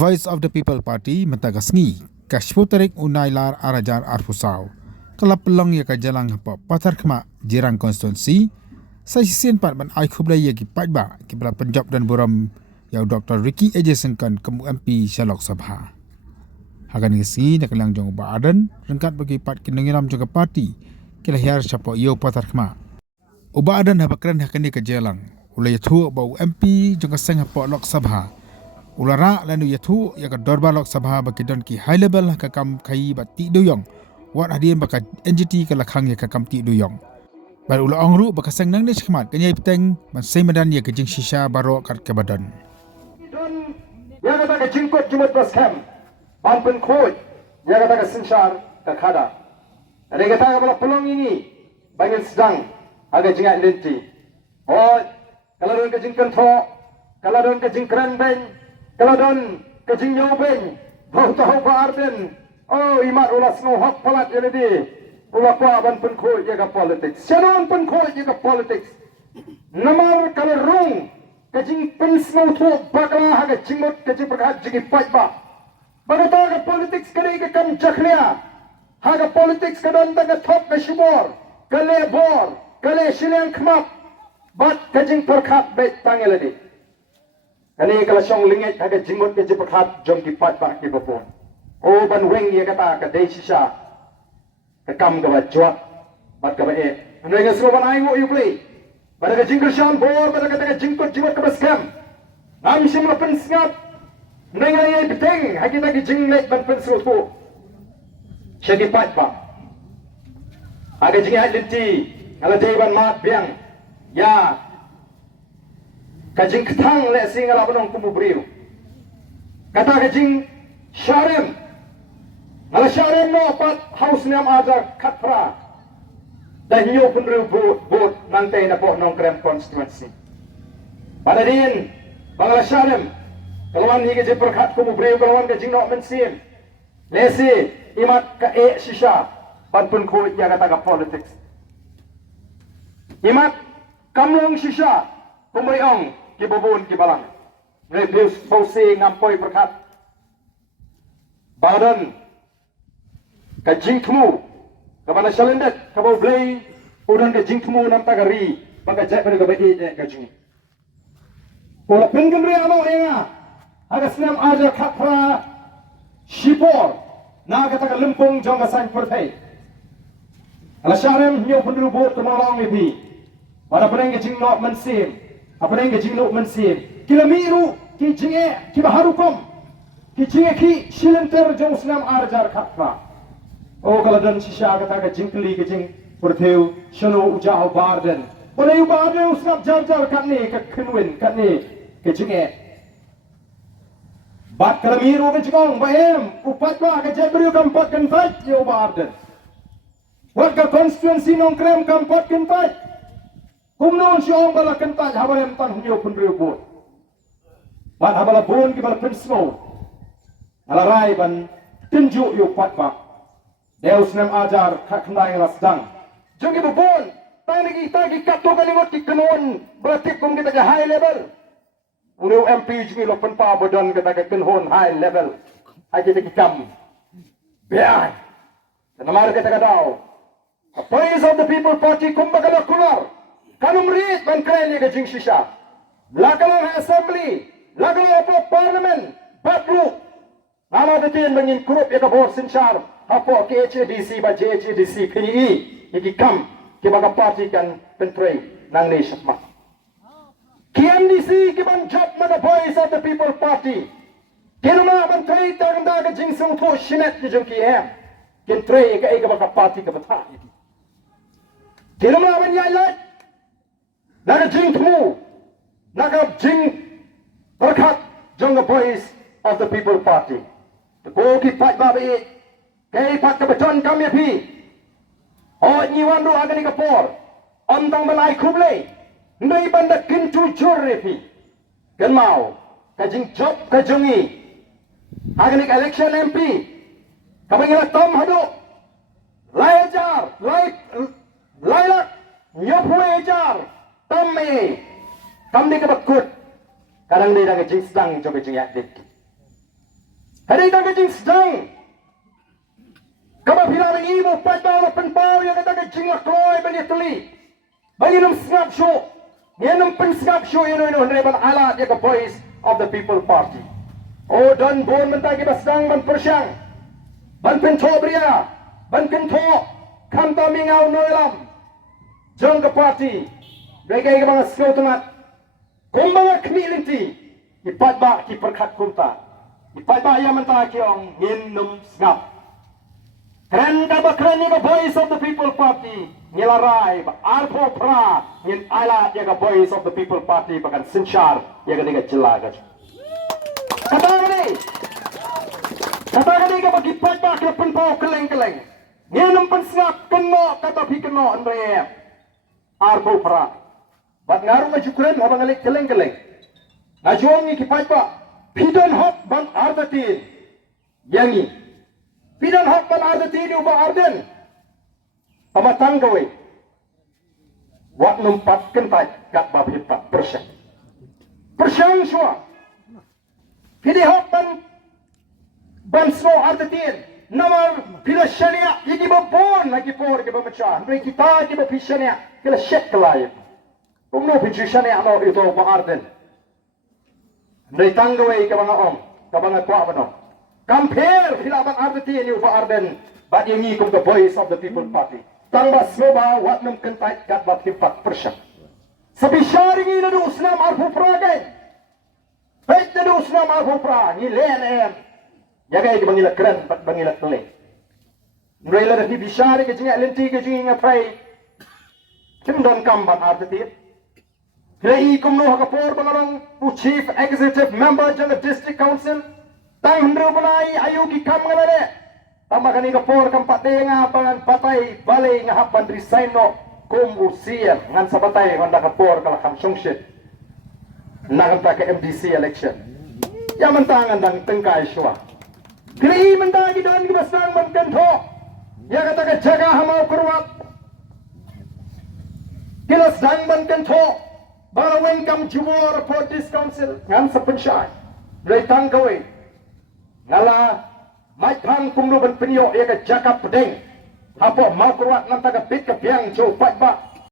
Voice of the People Party mentagasngi kashpotarik unailar arajar arfusau kelap pelong ya kajalang hapa patar kema jirang konstituensi saya sisen pat ban ai khublai ya ki patba ki bala Punjab dan Buram ya Dr. Ricky Ejesengkan kemu MP Shalok Sabha hagan ngisi nak lang jong ba adan rengkat bagi pat kinengiram juga parti kilahir chapo yo patar kema uba adan habakran hakani kajalang ulai thu ba MP juga seng hapa Lok Sabha ulara lanu yathu ya ka dorba Lok Sabha bakidon ki high level ka kam khai ba ti doyong wat hadien baka NGT ka lakhang ya ka kam ti doyong bar ula ongru baka sang nang ni khmat kanyai peteng man sei medan ya ka jing shisha baro kat ka badan ya kata ka jingkot jumat bas kam bampen khoj ya kata ka sinshar ka khada ade kata ka bala pelong ini bangin sedang aga jingat lenti oh kalau don ka jingkan tho kalau don ka jingkran ben kalau don kejing nyoben bau tahu barden oh imat ulas ngohok palat jadi ulah kuaban penkhoi jaga politics sianon penkhoi jaga politics namar kalau rung kejing pensno thu bakla haga jingmot kejing perkat jigi pajba bagata ga politics kare ga kam jakhlia haga politics kadon ta ga thop ga shibor kale bor kale shileng khmap bat kejing perkat bet tangeladi kani kalau song lingai haga jingmot ke jepakhat jom ki pat ba ki bopon o ban weng ye kata ka dei sisa ka kam ga jwat bat ka ba e ngai ga sro ban ai ngo yu play pada ka jingkar shan bor pada ka jingkot jiwat ka baskam nam sim la pen snap ngai ngai ye beteng hagi ta ki jinglek ban pen sro tu shagi pat ba aga jingai linti ala dei ban mat biang ya kajing ketang le sing ala benong kumu beriu kata kajing syarem ala syarem no pat haus niam aja khatra dan nyo pun riu bot nanti na po nong krem konstituensi pada din bangala syarem kalwan hi kajing perkhat kumu beriu kalwan kajing no mensim lesi imat ka e shisha pan pun ko ya kata ka politics imat kamlong shisha kumriong ki bubun ki balang reviews fosi ngampoi perkat badan ka jingtmu ka bana shalendet ka bo blay udan ka jingtmu nam tagari baka jai pada ka bai ka jing pola pengem ri amo enga aga snam aja khapra shipor na ka ta lempong jong ka san perthai ala sharem nyo pendru bot ka malong mi pada peneng ka jing no mensim apa yang kejing lu mensir kila miru ki jinge ki baharukom ki jinge ki silenter jong senam arjar khatra oh kalau dan sisa kata ke jingkli ke jing pertheu shano ujau barden boleh barden usnap jar kat ni ke kenwin kat ni ke jinge bat kala miru ke jingong bahem upat ba ke jabri kampat kan fight yo barden warga konstituensi nongkrem kampat kan fight kumnon siong bala kentaj habarem tan hunyo pun ribu ban habala bon ki bala pensmo ala rai ban tinju yu patba deus nem ajar khakndai rasdang jongi bon tani ki katto kalimot ki kanon berarti kum kita ke high level unu MP jmi lo pen pa bodan kita ke kenhon high level hai kita ki kam biar namar kita kadau voice of the people party kumbagala kular kanum rit ban kren ye jing shisha lakalang assembly lakalang apo parliament batlu nama betin bangin krup ye ka bor sinchar apo ke HDC ba JHDC PE ye kam ke baga party kan pentrei nang ni shakma KMDC ke ban job ma the voice of the people party kenuma ban trei tang da ka jing sung tho shinet ke jung ki em ken trei ka e ka baga party ka batha kenuma ban yai lai naga jing tmu naga jing berkat jong the voice of the people party the bogi pat babi kay pat ka beton kami pi o nyiwan ru agani ka por ontang balai khuble ndai banda kintu churre pi kan mau ka jing job ka jongi agani ka election MP kabangila tom hadu laijar lailak nyopwe jar Tame, kami ke bakut, kadang dia dah kecing sedang coba cengat dik. Hari kita kecing sedang. Kamu bilang ini mau pada orang penpau yang kata kecing lah keluar balik teli. Bagi nam sengap show. Ni nam pensengap show yang ino reban alat ya ke voice of the people party. Oh dan bon mentah kita sedang ban persyang. Ban pento bria. Ban kento. Kanta mingau noilam. Jong ke party. Mereka yang mga sengau temat. Kumbang kemilinti. Ipat ba ki perkat kumta. Ipat ba yang mentah kiong ngin nam sengap. Keren ka keren ni voice of the people party nilarai ba arpo pra ngin ala ya voice of the people party bakan sinchar ya ga diga jelaga kata ni ka bagi pada ke penpau keleng-keleng ngin pensap keno kata pi keno andre arpo pra bat ngaru maju keren habang alik keleng-keleng ngajuang ni kipada pidon hot bang ardatin yangi Pidan hak pan ardatin ubah arden. Pamatang gawe. Wak numpat kentai kat bab hipat persyang. Persyang semua. Pidi hak ban snow ardatin. Nama pila syariah yagi babon lagi por ke pemecah. Mereka kita di bab syariah kila syek kelai. Umno pinju syariah no itu ubah arden. Mereka tanggawe ke banga om, ke banga kuah benom. Compare hilaban arti ni ufa arden bat yang ni kum the voice of the people party tangba sloba wat nam kentai kat bat 4%. Sabi sharing ni nadu usnam arfu pragai baik nadu usnam arfu pra ni len em jaga ke bangila keren bat bangila tele nrela da bi shari ke jinga lenti ke jinga prai kim don kam bat arti Kira kum no ha por bangarong chief executive member jang district council Tang hendro bunai ayu ki kam ngale. Tama kani ka por kam patay nga pangan patay balay nga hapan resign no kum usian ngan sa patay honda ka por kala kam sungshit. Nagan ta ka MDC election. Ya mantangan dan tengkai syua. Kiri mentagi dan ki basang man kentho. Ya kata ka jaga hamau kurwat. Kilas dang man kentho. Bala welcome jumor for this council ngan sa pensyai. Dai tang gawe. Ngala mai thang kumno ban penyo ya ka jakap pedeng apo mau kurwat nam ta ka bit ka piang jo pat ba